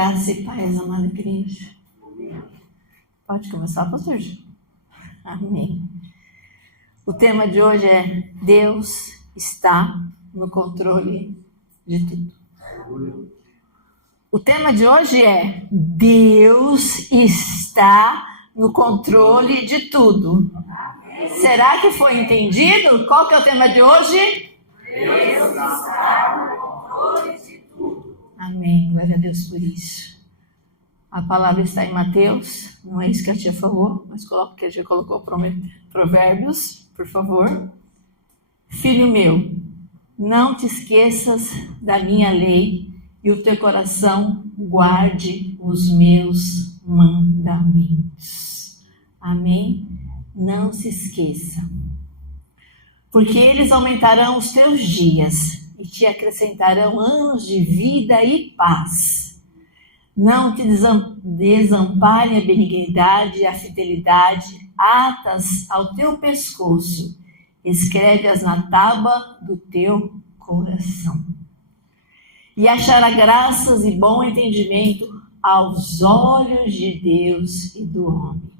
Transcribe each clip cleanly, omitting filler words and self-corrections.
Graça e paz, amada igreja. Pode começar, pastor? Amém. O tema de hoje é: Deus está no controle de tudo. O tema de hoje é: Deus está no controle de tudo. Será que foi entendido? Qual que é o tema de hoje? Deus está no controle de tudo. Amém. Glória a Deus por isso. A palavra está em Mateus, não é isso que a tia falou, mas coloca o que a tia colocou, Provérbios, por favor. Filho meu, não te esqueças da minha lei e o teu coração guarde os meus mandamentos. Amém? Não se esqueça. Porque eles aumentarão os teus dias e te acrescentarão anos de vida e paz. Não te desampare a benignidade e a fidelidade, atas ao teu pescoço, escreve-as na tábua do teu coração. E achará graças e bom entendimento aos olhos de Deus e do homem.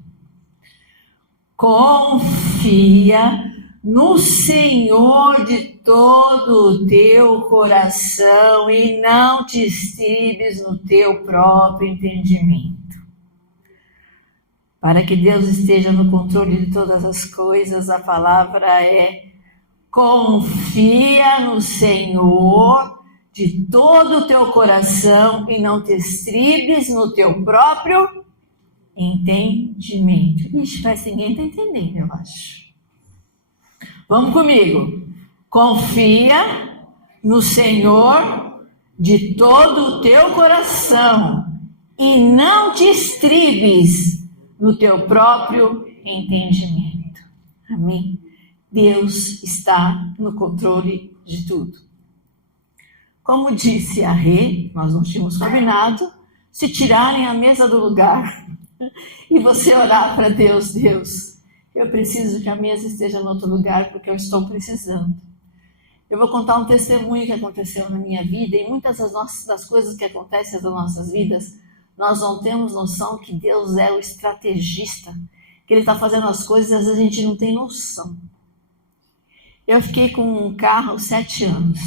Confia no Senhor de todo o teu coração e não te estribes no teu próprio entendimento. Para que Deus esteja no controle de todas as coisas, a palavra é: confia no Senhor de todo o teu coração e não te estribes no teu próprio entendimento. Ixi, mas ninguém está entendendo, eu acho. Vamos comigo. Confia no Senhor de todo o teu coração e não te estribes no teu próprio entendimento. Amém? Deus está no controle de tudo. Como disse a Rê, nós não tínhamos combinado, se tirarem a mesa do lugar e você orar para Deus, eu preciso que a mesa esteja em outro lugar porque eu estou precisando. Eu vou contar um testemunho que aconteceu na minha vida e muitas das coisas que acontecem nas nossas vidas, nós não temos noção que Deus é o estrategista, que Ele está fazendo as coisas e às vezes a gente não tem noção. Eu fiquei com um carro 7 anos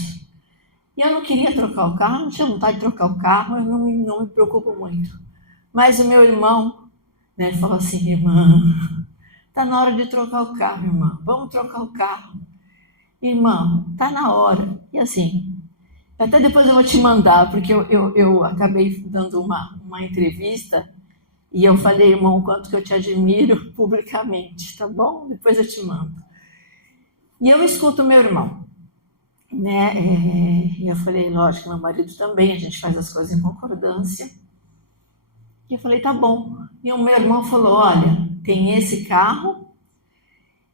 e eu não queria trocar o carro, não tinha vontade de trocar o carro, eu não me preocupo muito. Mas o meu irmão, falou assim: irmã, está na hora de trocar o carro, irmã. Vamos trocar o carro. Irmão, está na hora. E assim, até depois eu vou te mandar, porque eu acabei dando uma entrevista e eu falei, irmão, o quanto que eu te admiro publicamente, tá bom? Depois eu te mando. E eu escuto o meu irmão, E eu falei, lógico, meu marido também, a gente faz as coisas em concordância. E eu falei, tá bom. E o meu irmão falou, olha, tem esse carro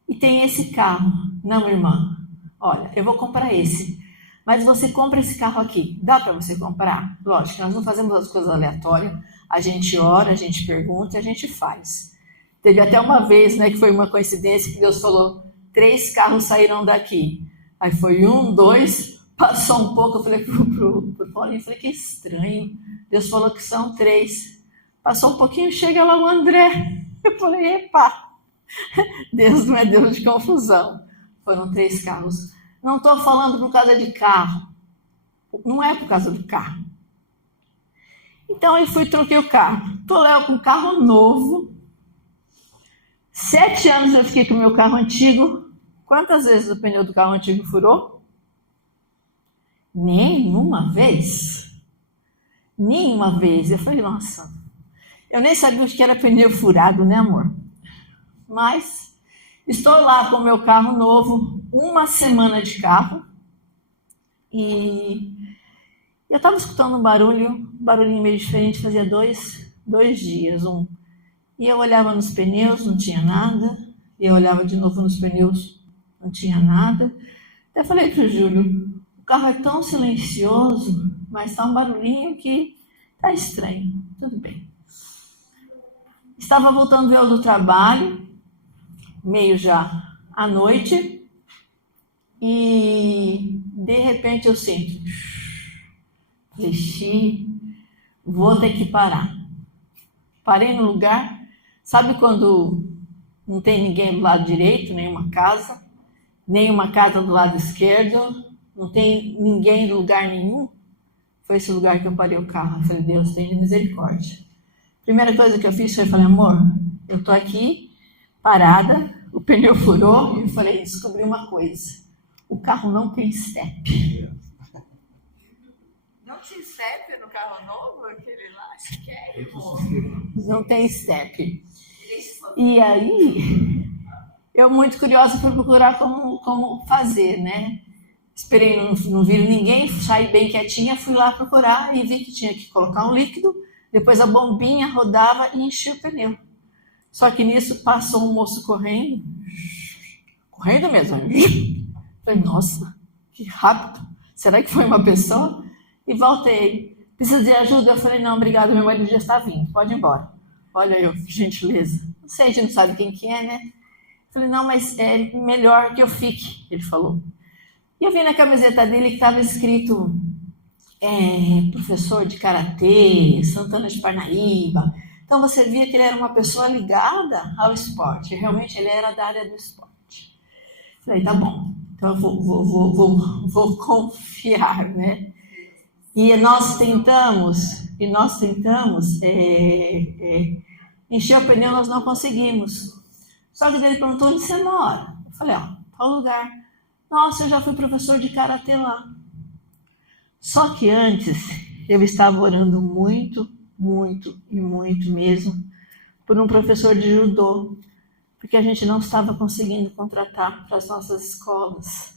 e tem esse carro. Não, irmã, olha, eu vou comprar esse, mas você compra esse carro aqui. Dá para você comprar? Lógico, nós não fazemos as coisas aleatórias. A gente ora, a gente pergunta, a gente faz. Teve até uma vez, que foi uma coincidência que Deus falou, 3 carros saíram daqui. Aí foi 1, 2, passou um pouco, eu falei pro Paulinho, falei, que estranho. Deus falou que são 3. Passou um pouquinho, chega lá o André. Eu falei, epa, Deus não é Deus de confusão. Foram 3 carros. Não estou falando por causa de carro. Não é por causa do carro. Então eu fui e troquei o carro. Estou lá com um carro novo. 7 anos eu fiquei com o meu carro antigo. Quantas vezes o pneu do carro antigo furou? Nenhuma vez. Nenhuma vez. Eu falei, nossa, eu nem sabia o que era pneu furado, né, amor? Mas estou lá com o meu carro novo, 1 semana de carro, e eu estava escutando um barulhinho meio diferente, fazia 2 dias. E eu olhava nos pneus, não tinha nada, e eu olhava de novo nos pneus, não tinha nada. Até falei para o Júlio, o carro é tão silencioso, mas está um barulhinho que está estranho. Tudo bem. Estava voltando eu do trabalho, meio já à noite, e de repente eu sinto, vou ter que parar. Parei no lugar, sabe quando não tem ninguém do lado direito, nenhuma casa do lado esquerdo, não tem ninguém em lugar nenhum? Foi esse lugar que eu parei o carro. Eu falei, Deus, tenha misericórdia. Primeira coisa que eu fiz foi, falei, amor, eu tô aqui, parada, o pneu furou, e eu falei, descobri uma coisa, o carro não tem step. Não tinha step no carro novo? Aquele lá, acho que é. Não tem step. E aí, eu muito curiosa para procurar como fazer, né? Esperei, não vi ninguém, saí bem quietinha, fui lá procurar e vi que tinha que colocar um líquido, depois a bombinha rodava e enchia o pneu. Só que nisso passou um moço correndo mesmo. Falei, nossa, que rápido. Será que foi uma pessoa? E voltei. Precisa de ajuda? Eu falei, não, obrigado, meu marido já está vindo, pode ir embora. Olha eu, gentileza. Não sei, a gente não sabe quem que é, né? Falei, não, mas é melhor que eu fique, ele falou. E eu vi na camiseta dele que estava escrito professor de karatê, Santana de Parnaíba. Então você via que ele era uma pessoa ligada ao esporte. Realmente ele era da área do esporte. Falei, tá bom. Então eu vou confiar, né? E nós tentamos encher o pneu, nós não conseguimos. Só que ele perguntou, onde você mora? Eu falei, tal lugar. Nossa, eu já fui professor de karatê lá. Só que antes, eu estava orando muito, muito e muito mesmo por um professor de judô, porque a gente não estava conseguindo contratar para as nossas escolas.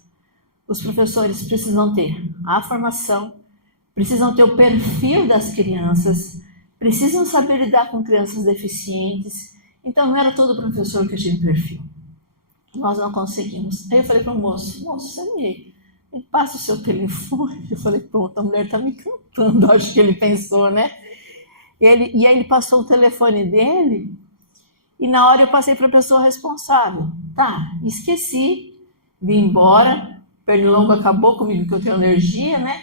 Os professores precisam ter a formação, precisam ter o perfil das crianças, precisam saber lidar com crianças deficientes. Então, não era todo professor que tinha perfil. Nós não conseguimos. Aí eu falei para o moço, você me passa o seu telefone. Eu falei, pronto, a mulher está me cantando, acho que ele pensou, né? E aí ele passou o telefone dele, e na hora eu passei para a pessoa responsável. Tá, esqueci, vim embora, pernilongo acabou comigo, que eu tenho alergia, né?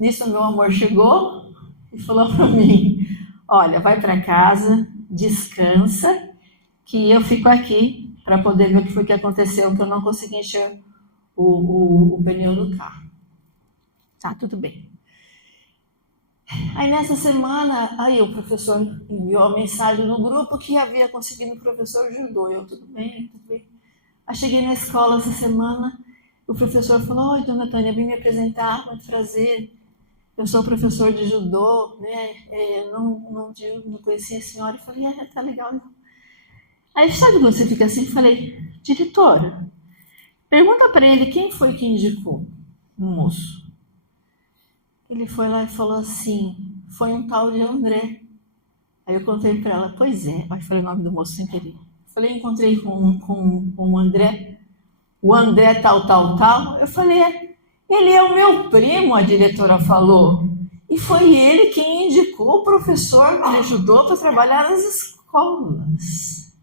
Nisso, meu amor chegou e falou para mim, olha, vai para casa, descansa, que eu fico aqui para poder ver o que foi que aconteceu, que eu não consegui encher o pneu do carro. Tá, tudo bem. Aí nessa semana, o professor enviou a mensagem no grupo que havia conseguido o professor de judô. Eu, tudo bem. Aí cheguei na escola essa semana, o professor falou, oi, dona Tânia, vim me apresentar, muito prazer. Eu sou professor de judô, né? Não conhecia a senhora. Eu falei, tá legal. Aí sabe quando você fica assim? Falei, diretora, pergunta para ele quem foi que indicou o moço. Ele foi lá e falou assim, foi um tal de André. Aí eu contei para ela, pois é. Aí falei o nome do moço sem querer. Falei, encontrei com o André, o André tal. Eu falei, ele é o meu primo, a diretora falou. E foi ele quem indicou o professor que me ajudou para trabalhar nas escolas.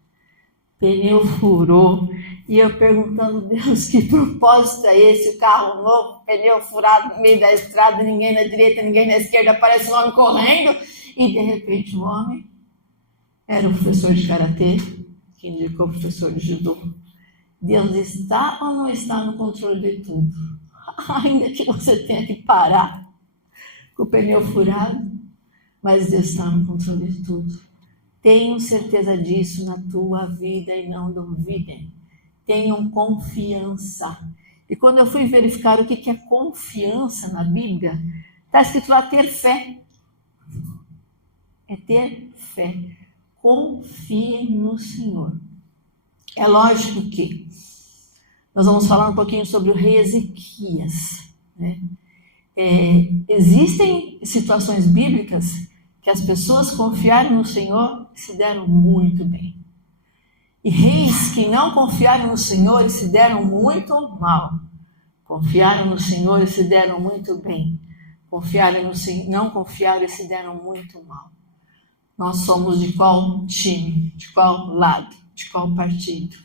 Pneu furou. E eu perguntando, Deus, que propósito é esse? O carro novo, pneu furado no meio da estrada, ninguém na direita, ninguém na esquerda, aparece um homem correndo. E de repente o homem era o professor de karatê, que indicou o professor de judô. Deus está ou não está no controle de tudo? Ainda que você tenha que parar com o pneu furado, mas Deus está no controle de tudo. Tenham certeza disso na tua vida e não duvidem. Tenham confiança. E quando eu fui verificar o que é confiança na Bíblia, está escrito lá ter fé. É ter fé. Confie no Senhor. É lógico que nós vamos falar um pouquinho sobre o rei Ezequias, né? Existem situações bíblicas que as pessoas confiaram no Senhor e se deram muito bem. E reis que não confiaram no Senhor e se deram muito mal. Confiaram no Senhor e se deram muito bem. Não confiaram e se deram muito mal. Nós somos de qual time? De qual lado? De qual partido?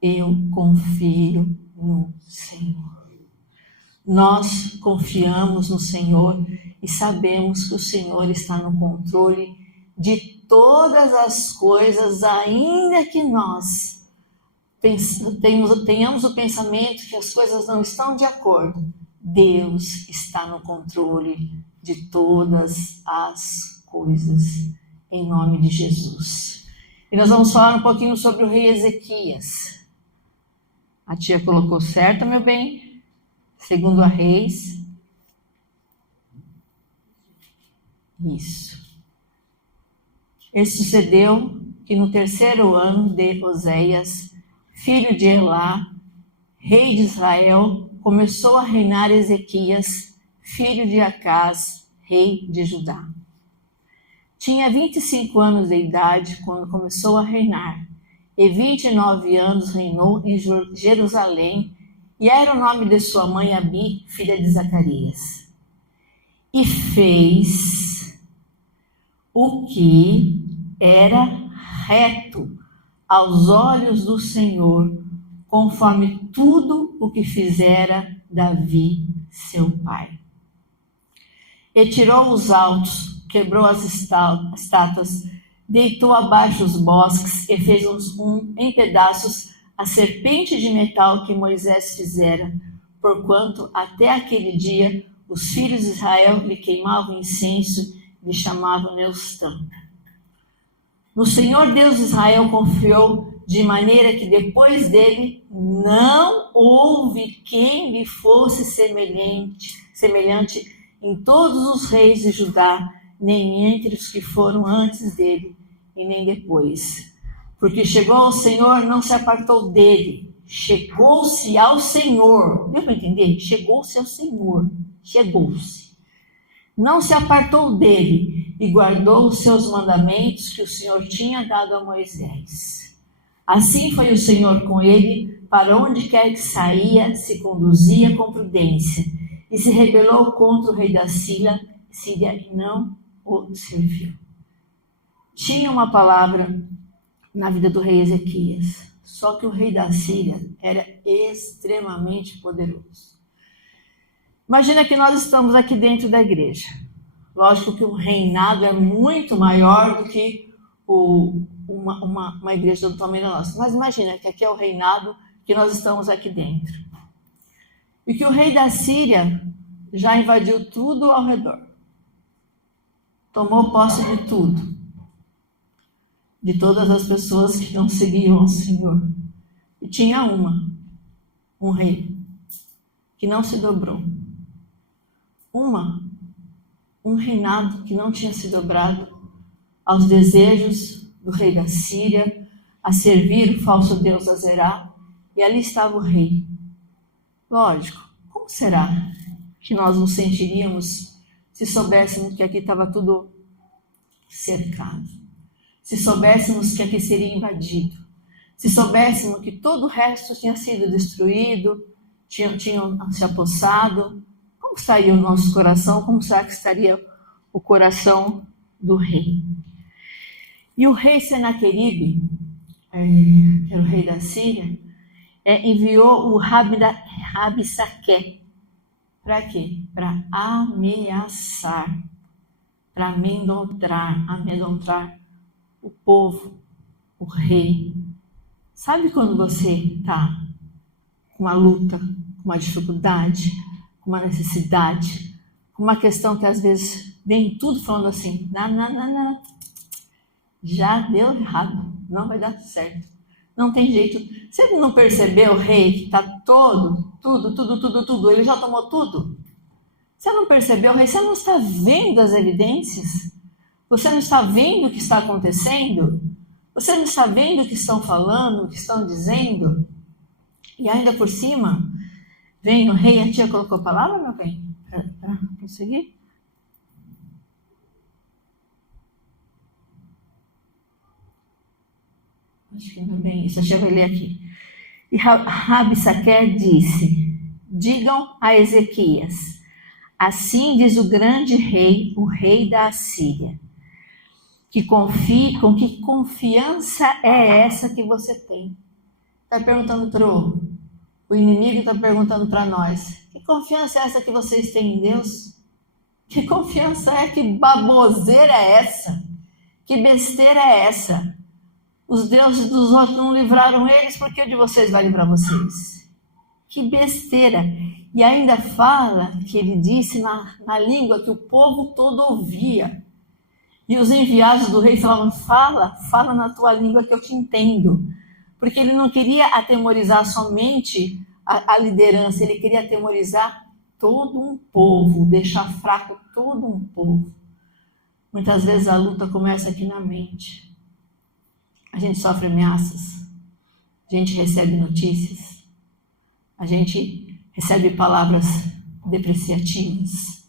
Eu confio no Senhor. Nós confiamos no Senhor e sabemos que o Senhor está no controle de todas as coisas, ainda que nós tenhamos o pensamento que as coisas não estão de acordo. Deus está no controle de todas as coisas, em nome de Jesus. E nós vamos falar um pouquinho sobre o rei Ezequias. A tia colocou certo, meu bem? Segundo a Reis. Isso. Sucedeu que no 3º ano de Oséias, filho de Elá, rei de Israel, começou a reinar Ezequias, filho de Acás, rei de Judá. Tinha 25 anos de idade quando começou a reinar, e 29 anos reinou em Jerusalém, e era o nome de sua mãe Abi, filha de Zacarias. E fez o que era reto aos olhos do Senhor, conforme tudo o que fizera Davi, seu pai. E tirou os altos, quebrou as estátuas, deitou abaixo os bosques e fez em pedaços a serpente de metal que Moisés fizera, porquanto até aquele dia os filhos de Israel lhe queimavam incenso e lhe chamavam Neustã. No Senhor Deus de Israel confiou, de maneira que depois dele não houve quem lhe fosse semelhante em todos os reis de Judá, nem entre os que foram antes dele, e nem depois. Porque chegou ao Senhor, não se apartou dele. Chegou-se ao Senhor. Deu para entender? Chegou-se ao Senhor. Chegou-se. Não se apartou dele e guardou os seus mandamentos que o Senhor tinha dado a Moisés. Assim foi o Senhor com ele, para onde quer que saía, se conduzia com prudência, e se rebelou contra o rei da Síria e não o serviu. Tinha uma palavra na vida do rei Ezequias, só que o rei da Síria era extremamente poderoso. Imagina que nós estamos aqui dentro da igreja. Lógico que o reinado é muito maior do que uma igreja do tamanho da nossa. Mas imagina que aqui é o reinado, que nós estamos aqui dentro. E que o rei da Síria já invadiu tudo ao redor. Tomou posse de tudo. De todas as pessoas que não seguiam ao Senhor. E tinha um rei, que não se dobrou. Um reinado que não tinha se dobrado aos desejos do rei da Síria, a servir o falso deus Azerá, e ali estava o rei. Lógico, como será que nós nos sentiríamos se soubéssemos que aqui estava tudo cercado? Se soubéssemos que aqui seria invadido? Se soubéssemos que todo o resto tinha sido destruído, tinham se apossado? Como estaria o nosso coração? Como será que estaria o coração do rei? E o rei Senaqueribe, que era o rei da Síria, enviou o Rabsaqué. Para quê? Para ameaçar, para amedrontar o povo, o rei. Sabe quando você está com uma luta, com uma dificuldade, com uma necessidade, com uma questão que às vezes vem tudo falando assim, não, já deu errado, não vai dar certo, não tem jeito. Você não percebeu o rei que está tudo, ele já tomou tudo? Você não percebeu o rei? Você não está vendo as evidências? Você não está vendo o que está acontecendo? Você não está vendo o que estão falando, o que estão dizendo? E ainda por cima, vem o rei, a tia colocou a palavra, meu bem? Para conseguir? Acho que não é bem isso, deixa eu ler aqui. E Rabsaqué disse, digam a Ezequias, assim diz o grande rei, o rei da Assíria, com que confiança é essa que você tem? Está perguntando para o inimigo, está perguntando para nós, que confiança é essa que vocês têm em Deus? Que confiança é? Que baboseira é essa? Que besteira é essa? Os deuses dos outros não livraram eles, por que o de vocês vai livrar vocês? Que besteira! E ainda fala que ele disse na língua que o povo todo ouvia. E os enviados do rei falavam, fala na tua língua que eu te entendo. Porque ele não queria atemorizar somente a liderança, ele queria atemorizar todo um povo, deixar fraco todo um povo. Muitas vezes a luta começa aqui na mente. A gente sofre ameaças, a gente recebe notícias, a gente recebe palavras depreciativas.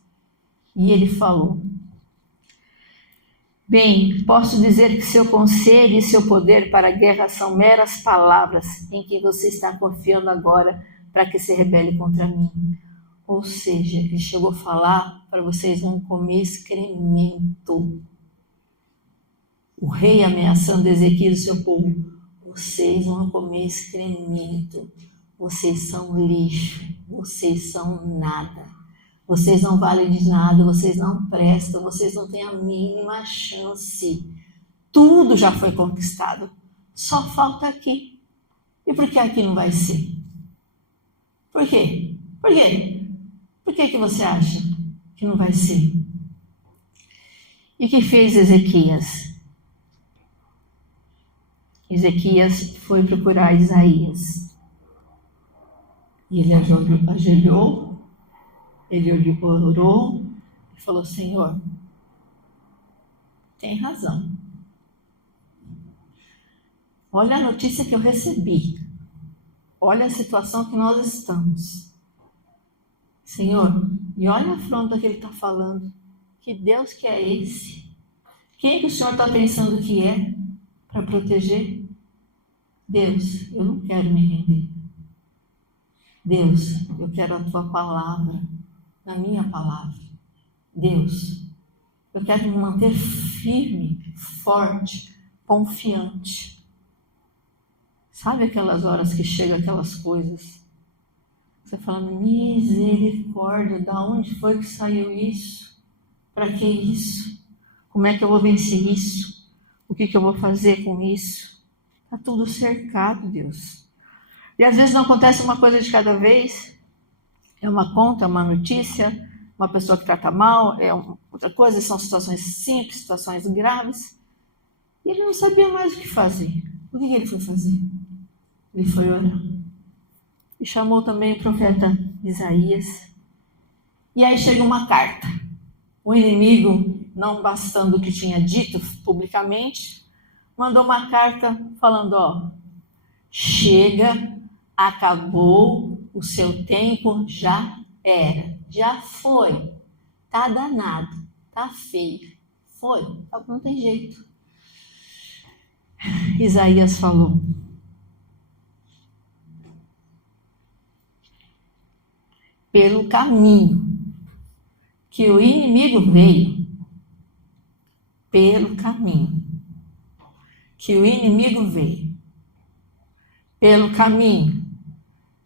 E ele falou, bem, posso dizer que seu conselho e seu poder para a guerra são meras palavras em que você está confiando agora para que se rebele contra mim. Ou seja, ele chegou a falar para vocês não comer excremento. O rei ameaçando Ezequias e seu povo. Vocês vão comer excremento. Vocês são lixo. Vocês são nada. Vocês não valem de nada. Vocês não prestam. Vocês não têm a mínima chance. Tudo já foi conquistado. Só falta aqui. E por que aqui não vai ser? Por quê? Por quê? Por que você acha que não vai ser? E o que fez Ezequias? Ezequias foi procurar Isaías. E ele ajoelhou, ele orou e falou, Senhor, tem razão. Olha a notícia que eu recebi. Olha a situação que nós estamos. Senhor, e olha a afronta que ele está falando. Que Deus que é esse? Quem que o Senhor está pensando que é para proteger? Deus, eu não quero me render. Deus, eu quero a tua palavra, na minha palavra. Deus, eu quero me manter firme, forte, confiante. Sabe aquelas horas que chegam aquelas coisas? Você fala, misericórdia, da onde foi que saiu isso? Para que isso? Como é que eu vou vencer isso? O que eu vou fazer com isso? Está tudo cercado, Deus. E às vezes não acontece uma coisa de cada vez. É uma conta, é uma notícia, uma pessoa que trata mal, outra coisa, são situações simples, situações graves. E ele não sabia mais o que fazer. O que ele foi fazer? Ele foi orar. E chamou também o profeta Isaías. E aí chega uma carta. O inimigo, não bastando o que tinha dito publicamente, mandou uma carta falando, chega, acabou, o seu tempo já era, já foi, tá danado, tá feio, foi, não tem jeito. Isaías falou, pelo caminho que o inimigo veio, pelo caminho que o inimigo veio, pelo caminho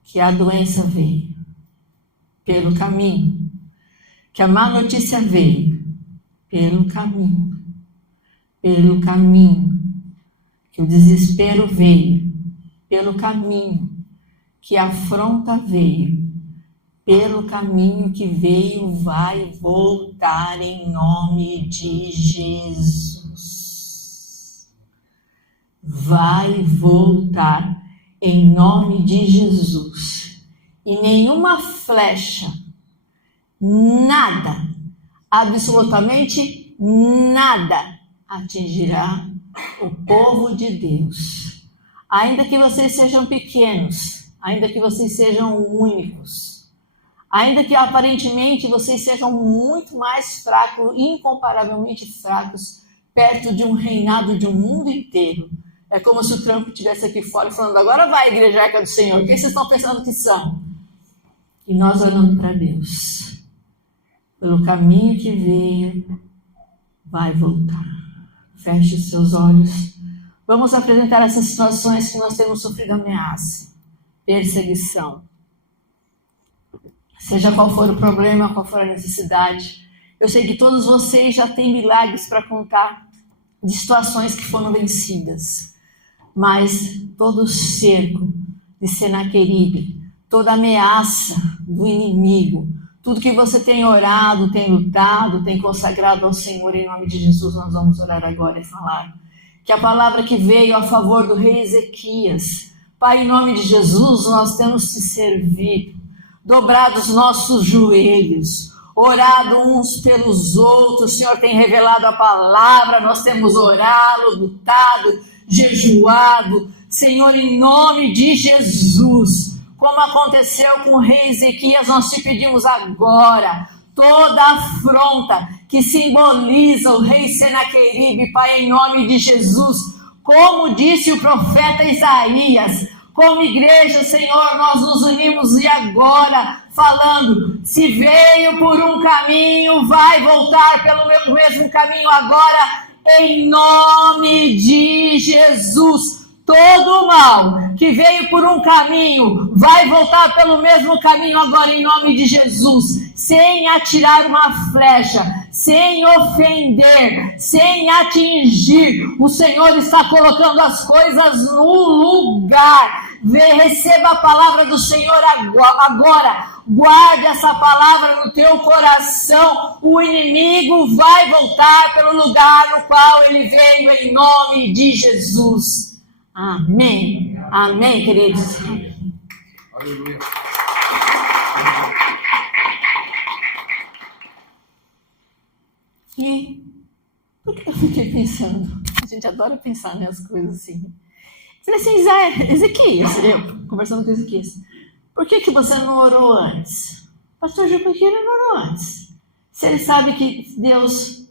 que a doença veio, pelo caminho que a má notícia veio, pelo caminho que o desespero veio, pelo caminho que a afronta veio, pelo caminho que veio, vai voltar em nome de Jesus. Vai voltar em nome de Jesus. E nenhuma flecha, nada, absolutamente nada, atingirá o povo de Deus. Ainda que vocês sejam pequenos, ainda que vocês sejam únicos, ainda que aparentemente vocês sejam muito mais fracos, incomparavelmente fracos, perto de um reinado de um mundo inteiro. É como se o Trump estivesse aqui fora falando, agora vai, igreja Arca do Senhor, quem vocês estão pensando que são? E nós olhando para Deus, pelo caminho que veio, vai voltar. Feche os seus olhos. Vamos apresentar essas situações que nós temos sofrido ameaça, perseguição. Seja qual for o problema, qual for a necessidade, Eu sei que todos vocês já têm milagres para contar de situações que foram vencidas. Mas todo o cerco de Senaqueribe, toda ameaça do inimigo, tudo que você tem orado, tem lutado, tem consagrado ao Senhor, em nome de Jesus, nós vamos orar agora e falar. Que a palavra que veio a favor do rei Ezequias, Pai, em nome de Jesus, nós temos te servido, dobrado os nossos joelhos, orado uns pelos outros, o Senhor tem revelado a palavra, nós temos orado, lutado, jejuado, Senhor, em nome de Jesus, como aconteceu com o rei Ezequias, nós te pedimos agora, toda afronta que simboliza o rei Senaqueribe, Pai, em nome de Jesus, como disse o profeta Isaías, como igreja, Senhor, nós nos unimos e agora falando, se veio por um caminho, vai voltar pelo mesmo caminho agora, em nome de Jesus. Todo mal que veio por um caminho, vai voltar pelo mesmo caminho agora, em nome de Jesus, sem atirar uma flecha, sem ofender, sem atingir. O Senhor está colocando as coisas no lugar. Receba a palavra do Senhor agora. Guarde essa palavra no teu coração. O inimigo vai voltar pelo lugar no qual ele veio, em nome de Jesus. Amém. Amém, queridos. Aleluia. E por que eu fiquei pensando? A gente adora pensar nas coisas assim. Falei assim, Ezequias, eu conversando com Ezequias, por que você não orou antes? Pastor Gil, por que ele não orou antes? Se ele sabe que Deus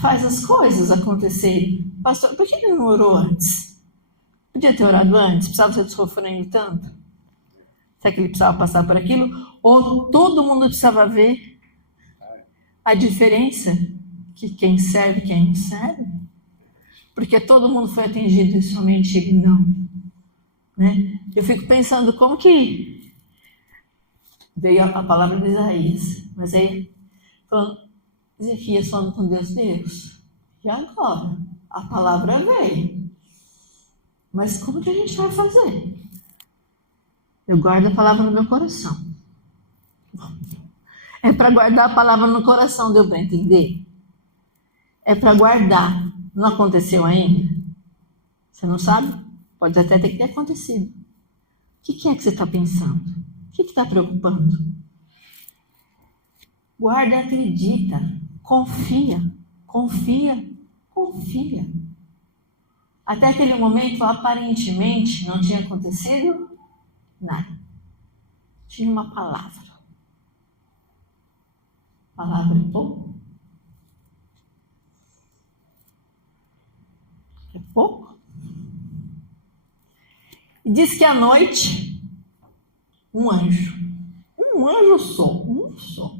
faz as coisas acontecerem. Pastor, por que ele não orou antes? Podia ter orado antes? Precisava ser sofrendo tanto? Será que ele precisava passar por aquilo? Ou todo mundo precisava ver a diferença que quem serve e quem não serve? Porque todo mundo foi atingido e somente ele não. Né? Eu fico pensando como que veio a palavra de Isaías. Mas aí, Ezequias falando com Deus, e agora? A palavra veio. Mas como que a gente vai fazer? Eu guardo a palavra no meu coração. É para guardar a palavra no coração, deu para entender? É para guardar. Não aconteceu ainda? Você não sabe? Pode até ter acontecido. O que é que você está pensando? O que está preocupando? Guarda, acredita, confia, confia, confia. Até aquele momento, aparentemente, não tinha acontecido nada. Tinha uma palavra. Palavra é pouco? É pouco? E diz que à noite, um anjo só, um só.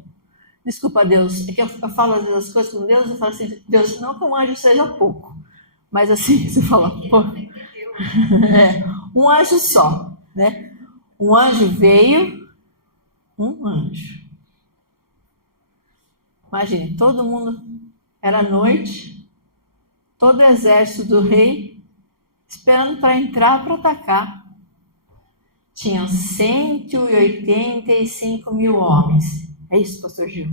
Desculpa, Deus, é que eu falo às vezes as coisas com Deus e falo assim, Deus, não que um anjo seja pouco. Mas assim, você fala, pô, um anjo só, né? Um anjo veio, um anjo. Imagine, todo mundo, era noite, todo o exército do rei, esperando para entrar, para atacar. Tinham 185 mil homens. É isso, pastor Gil?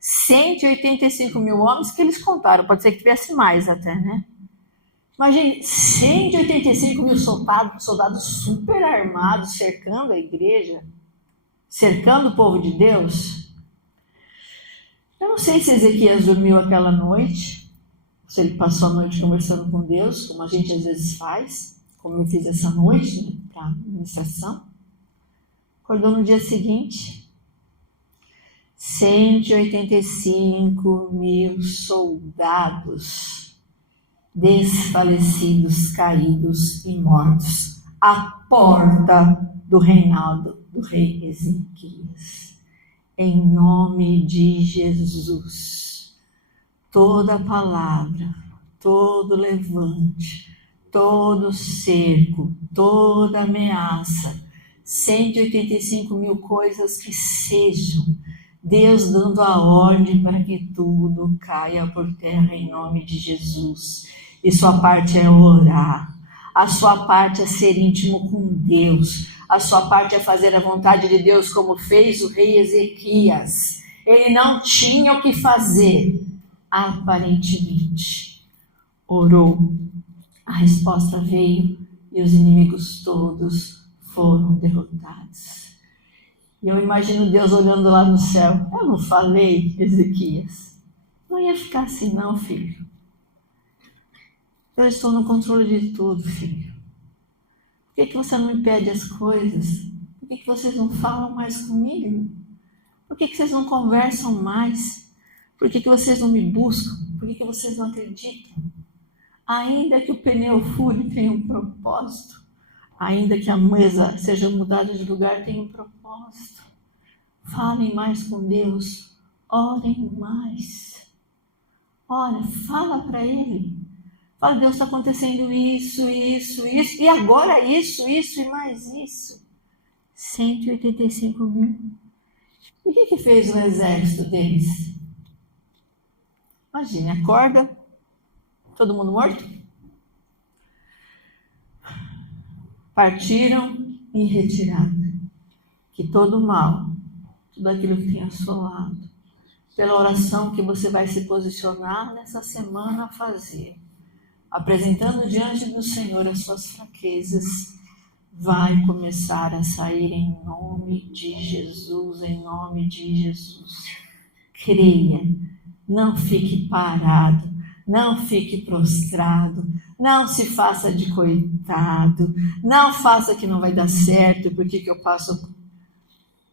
185 mil homens que eles contaram, pode ser que tivesse mais até, né? Imagine, 185 mil soldados super armados, cercando a igreja, cercando o povo de Deus. Eu não sei se Ezequias dormiu aquela noite, se ele passou a noite conversando com Deus, como a gente às vezes faz, como eu fiz essa noite, né, para a administração. Acordou no dia seguinte, 185 mil soldados desfalecidos, caídos e mortos à porta do reinado do rei Ezequias. Em nome de Jesus, toda palavra, todo levante, todo cerco, toda ameaça, 185 mil coisas que sejam Deus dando a ordem para que tudo caia por terra em nome de Jesus. E sua parte é orar, a sua parte é ser íntimo com Deus, a sua parte é fazer a vontade de Deus, como fez o rei Ezequias. Ele não tinha o que fazer, aparentemente. Orou, a resposta veio e os inimigos todos foram derrotados. E eu imagino Deus olhando lá no céu. Eu não falei, Ezequias. Não ia ficar assim não, filho. Eu estou no controle de tudo, filho. Por que você não me pede as coisas? Por que vocês não falam mais comigo? Por que vocês não conversam mais? Por que vocês não me buscam? Por que vocês não acreditam? Ainda que o pneu fure, tem um propósito. Ainda que a mesa seja mudada de lugar, tem um propósito. Falem mais com Deus. Orem mais. Olha, fala para Ele. Fala, Deus, está acontecendo isso. E agora isso e mais isso. 185 mil. E o que fez o exército deles? Imagine, acorda, todo mundo morto? Partiram em retirada. Que todo mal, tudo aquilo que tem assolado, pela oração que você vai se posicionar nessa semana a fazer, apresentando diante do Senhor as suas fraquezas, vai começar a sair em nome de Jesus, em nome de Jesus. Creia, não fique parado, não fique prostrado, não se faça de coitado, não faça que não vai dar certo, porque que eu passo...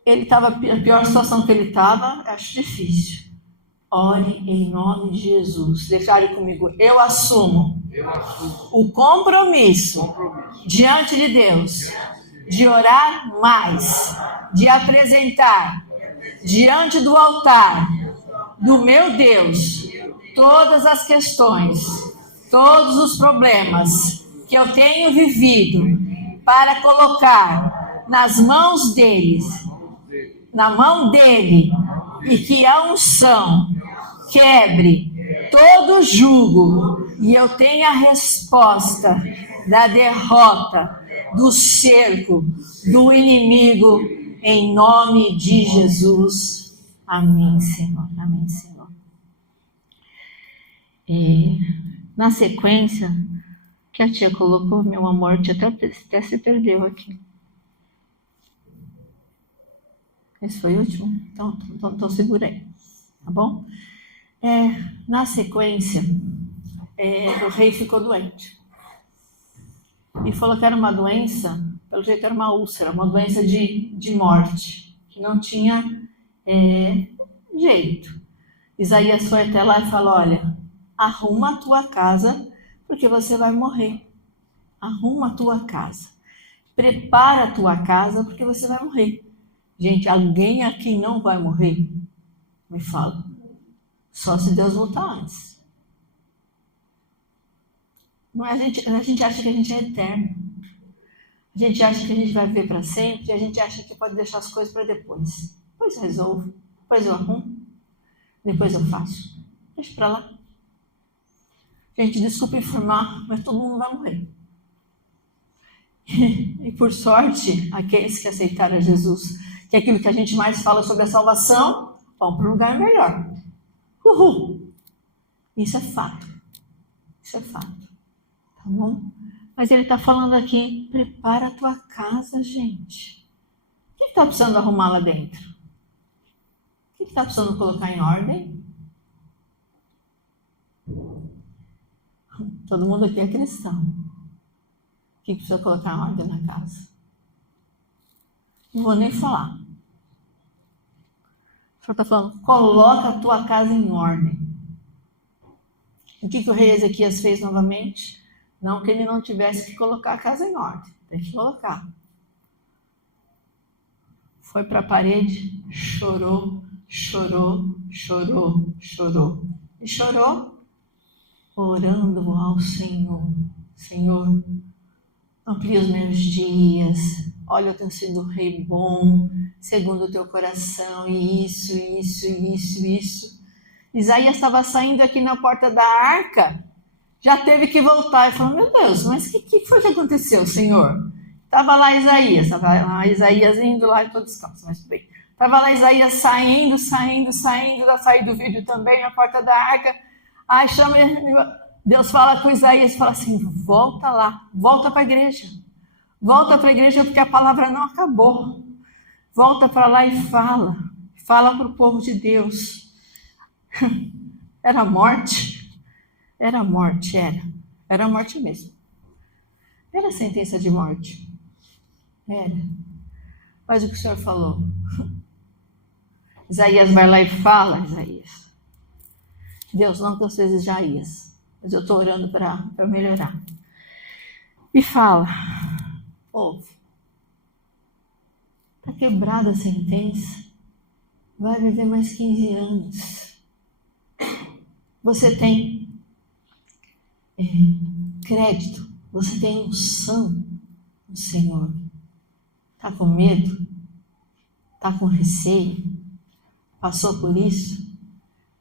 Ele estava, a pior situação que ele estava, acho difícil. Ore em nome de Jesus. Declare comigo, eu assumo o compromisso diante de Deus de orar mais, de apresentar diante do altar do meu Deus todas as questões, todos os problemas que eu tenho vivido, para colocar nas mãos deles, na mão dele, e que a unção quebre todo jugo e eu tenha a resposta da derrota, do cerco, do inimigo, em nome de Jesus. Amém, Senhor. Amém, Senhor. E na sequência que a tia colocou, meu amor, a tia até se perdeu aqui. Esse foi o último? Então segura aí, tá bom? Na sequência, o rei ficou doente. E falou que era uma doença, pelo jeito era uma úlcera, uma doença de morte, que não tinha jeito. Isaías foi até lá e falou, olha, arruma a tua casa, porque você vai morrer. Arruma a tua casa. Prepara a tua casa, porque você vai morrer. Gente, alguém aqui não vai morrer? Me fala. Só se Deus voltar antes. Não é, a gente acha que a gente é eterno. A gente acha que a gente vai viver para sempre. E a gente acha que pode deixar as coisas para depois. Depois eu resolvo. Depois eu arrumo. Depois eu faço. Deixa para lá. Gente, desculpa informar, mas todo mundo vai morrer. E por sorte, aqueles que aceitaram Jesus, que é aquilo que a gente mais fala sobre a salvação, vão para um lugar melhor. Uhul! Isso é fato. Isso é fato. Tá bom? Mas ele está falando aqui, prepara a tua casa, gente. O que está precisando arrumar lá dentro? O que está precisando colocar em ordem? Todo mundo aqui é cristão. O que precisa colocar em ordem na casa? Não vou nem falar. O senhor está falando, coloca a tua casa em ordem. O que o rei Ezequias fez novamente? Não que ele não tivesse que colocar a casa em ordem. Tem que colocar. Foi para a parede, chorou. E chorou, orando ao Senhor. Senhor, amplia os meus dias. Olha, eu tenho sido rei bom. segundo o teu coração, e isso. Isaías estava saindo aqui na porta da arca, já teve que voltar e falou, meu Deus, mas o que foi que aconteceu, Senhor? Estava lá Isaías indo lá em todos os campos, mas tudo bem. Estava lá Isaías saindo, já saí do vídeo também, na porta da arca. Aí chama, Deus fala com Isaías, fala assim, volta lá, volta para a igreja. Volta para a igreja porque a palavra não acabou. Volta para lá e fala para o povo de Deus. Era morte mesmo. Era sentença de morte. Era. Mas o que o Senhor falou? Isaías vai lá e fala, Isaías. Deus, não que eu seja Isaías, mas eu estou orando para melhorar. E fala, povo, está quebrada a sentença, vai viver mais 15 anos. Você tem crédito, você tem unção no Senhor. Está com medo? Está com receio? Passou por isso?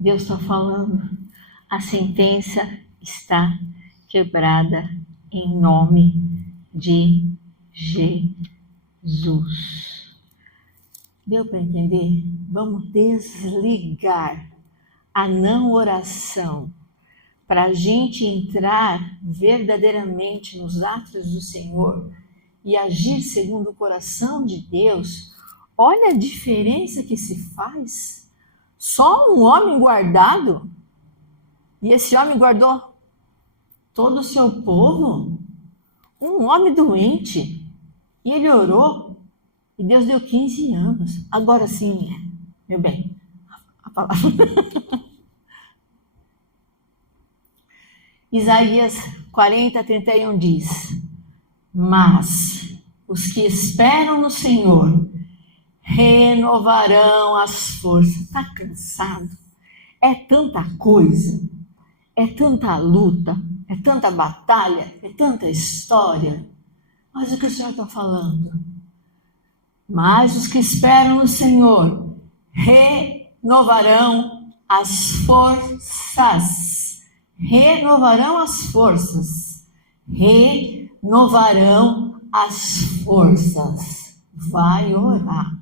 Deus está falando. A sentença está quebrada em nome de Jesus. Deu para entender? Vamos desligar a não oração para a gente entrar verdadeiramente nos atos do Senhor e agir segundo o coração de Deus. Olha a diferença que se faz. Só um homem guardado, e esse homem guardou todo o seu povo, um homem doente, e ele orou, e Deus deu 15 anos. Agora sim, meu bem, a palavra. Isaías 40:31 diz, mas os que esperam no Senhor renovarão as forças. Está cansado? É tanta coisa, é tanta luta, é tanta batalha, é tanta história. Mas o que o Senhor está falando? Mas os que esperam no Senhor renovarão as forças. Renovarão as forças. Renovarão as forças. Vai orar.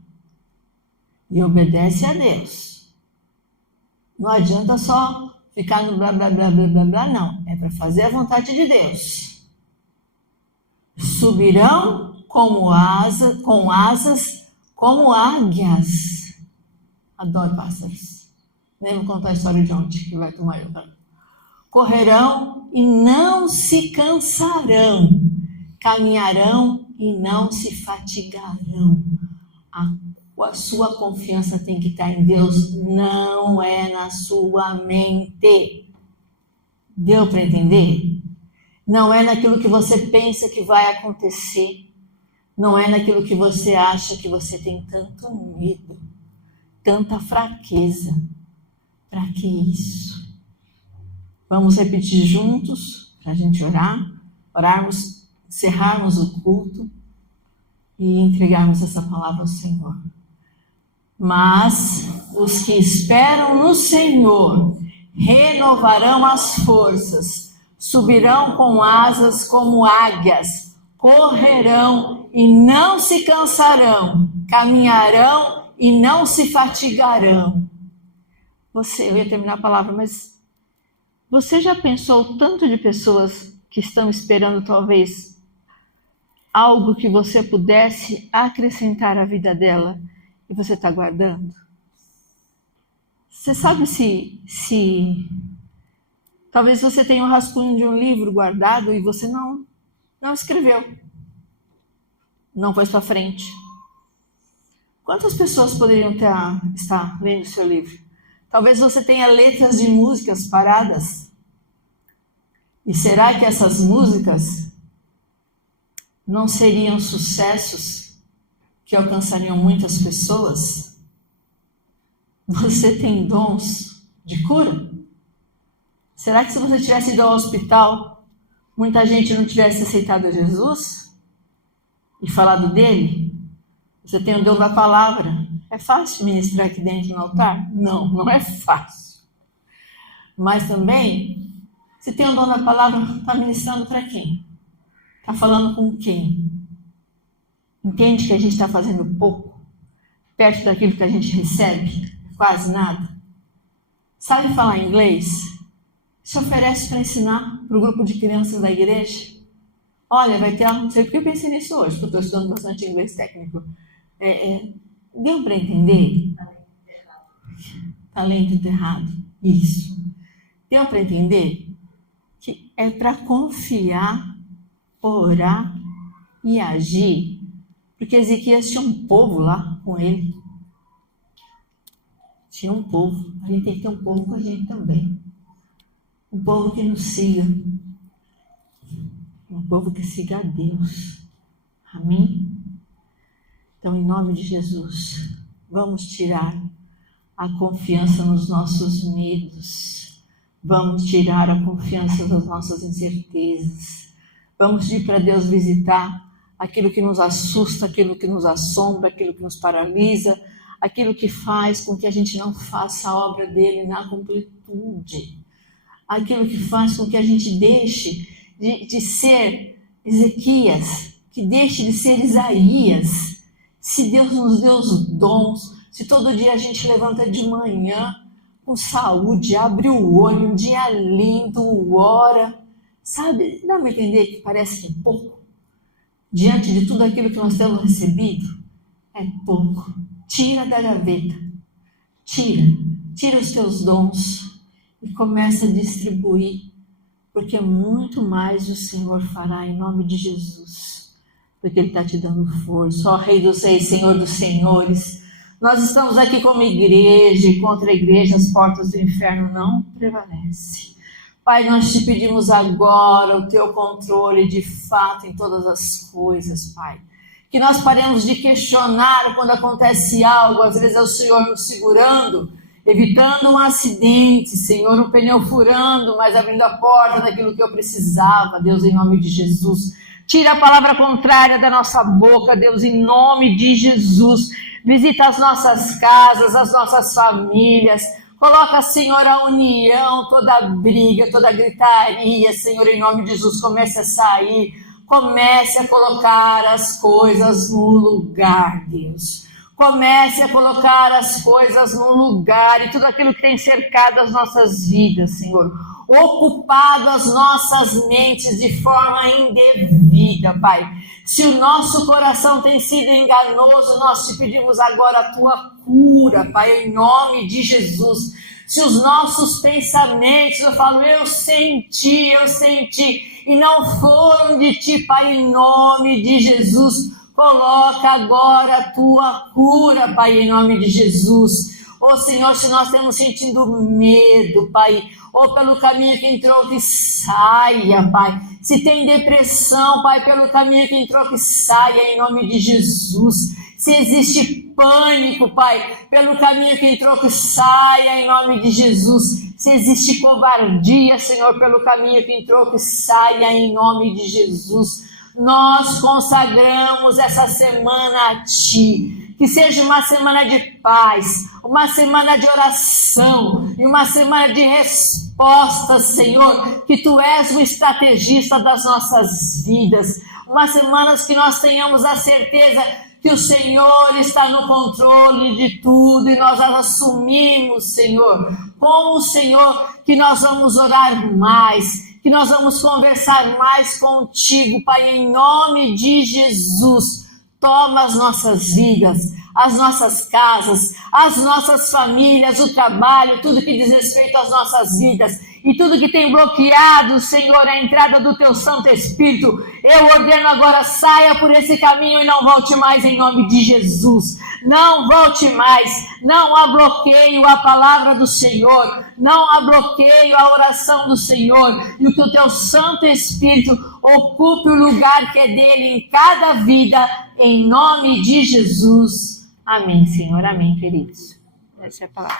E obedece a Deus. Não adianta só ficar no blá, blá, blá, blá, blá, blá, não. É para fazer a vontade de Deus. Subirão com asas como águias. Adoro pássaros. Nem vou contar a história de ontem, que vai tomar eu. Correrão e não se cansarão. Caminharão e não se fatigarão. A sua confiança tem que estar em Deus, não é na sua mente. Deu para entender? Não é naquilo que você pensa que vai acontecer. Não é naquilo que você acha que você tem tanto medo, tanta fraqueza. Para que isso? Vamos repetir juntos, para a gente orarmos, encerrarmos o culto e entregarmos essa palavra ao Senhor. Mas os que esperam no Senhor renovarão as forças, subirão com asas como águias, correrão e não se cansarão, caminharão e não se fatigarão. Eu ia terminar a palavra, mas você já pensou o tanto de pessoas que estão esperando talvez algo que você pudesse acrescentar à vida dela e você está guardando? Você sabe se talvez você tenha um rascunho de um livro guardado e você não escreveu, não pôs para frente. Quantas pessoas poderiam estar lendo o seu livro? Talvez você tenha letras de músicas paradas. E será que essas músicas não seriam sucessos que alcançariam muitas pessoas? Você tem dons de cura? Será que se você tivesse ido ao hospital, muita gente não tivesse aceitado Jesus e falado dele? Você tem o dom da palavra. É fácil ministrar aqui dentro no altar? Não, não é fácil. Mas também, se tem o dom da palavra, está ministrando para quem? Está falando com quem? Entende que a gente está fazendo pouco? Perto daquilo que a gente recebe? Quase nada. Sabe falar inglês? Se oferece para ensinar para o grupo de crianças da igreja? Olha, vai ter, não sei porque eu pensei nisso hoje, porque eu estou estudando bastante inglês técnico. Deu para entender? Talento enterrado. Isso. Deu para entender? Que é para confiar, orar e agir. Porque Ezequias tinha um povo lá com ele. Tinha um povo. A gente tem que ter um povo com a gente também. Um povo que nos siga. Um povo que siga a Deus. Amém? Então, em nome de Jesus, vamos tirar a confiança nos nossos medos. Vamos tirar a confiança das nossas incertezas. Vamos pedir para Deus visitar aquilo que nos assusta, aquilo que nos assombra, aquilo que nos paralisa, aquilo que faz com que a gente não faça a obra dele na completude. Aquilo que faz com que a gente deixe de ser Ezequias, que deixe de ser Isaías. Se Deus nos deu os dons, se todo dia a gente levanta de manhã com saúde, abre o olho, um dia lindo, ora, sabe, dá para entender que parece que é pouco? Diante de tudo aquilo que nós temos recebido, é pouco. Tira da gaveta, tira os teus dons e começa a distribuir, porque muito mais o Senhor fará em nome de Jesus. Porque Ele está te dando força. Ó Rei dos Reis, Senhor dos Senhores, nós estamos aqui como igreja e contra a igreja as portas do inferno não prevalecem. Pai, nós te pedimos agora o teu controle de fato em todas as coisas, Pai. Que nós paremos de questionar quando acontece algo, às vezes é o Senhor nos segurando, evitando um acidente, Senhor, um pneu furando, mas abrindo a porta daquilo que eu precisava, Deus, em nome de Jesus. Tira a palavra contrária da nossa boca, Deus, em nome de Jesus. Visita as nossas casas, as nossas famílias. Coloca, Senhor, a união, toda a briga, toda a gritaria, Senhor, em nome de Jesus. Comece a sair, comece a colocar as coisas no lugar, Deus. Comece a colocar as coisas no lugar e tudo aquilo que tem cercado as nossas vidas, Senhor. Ocupado as nossas mentes de forma indevida, Pai. Se o nosso coração tem sido enganoso, nós te pedimos agora a tua cura, Pai, em nome de Jesus. Se os nossos pensamentos, eu senti, e não foram de ti, Pai, em nome de Jesus, coloca agora a tua cura, Pai, em nome de Jesus. Ô Senhor, se nós estamos sentindo medo, Pai, ou pelo caminho que entrou, que saia, Pai. Se tem depressão, Pai, pelo caminho que entrou, que saia, em nome de Jesus. Se existe pânico, Pai, pelo caminho que entrou, que saia, em nome de Jesus. Se existe covardia, Senhor, pelo caminho que entrou, que saia, em nome de Jesus. Nós consagramos essa semana a Ti. Que seja uma semana de paz, uma semana de oração e uma semana de resposta, Senhor, que Tu és o estrategista das nossas vidas. Uma semana que nós tenhamos a certeza que o Senhor está no controle de tudo e nós assumimos, Senhor, com o Senhor, que nós vamos orar mais, que nós vamos conversar mais contigo, Pai, em nome de Jesus. Toma as nossas vidas, as nossas casas, as nossas famílias, o trabalho, tudo que diz respeito às nossas vidas e tudo que tem bloqueado, Senhor, a entrada do Teu Santo Espírito. Eu ordeno agora, saia por esse caminho e não volte mais em nome de Jesus. Não volte mais, não há bloqueio à palavra do Senhor, não há bloqueio à oração do Senhor, e que o Teu Santo Espírito ocupe o lugar que é dele em cada vida, em nome de Jesus. Amém, Senhor, amém, queridos. Essa é a palavra.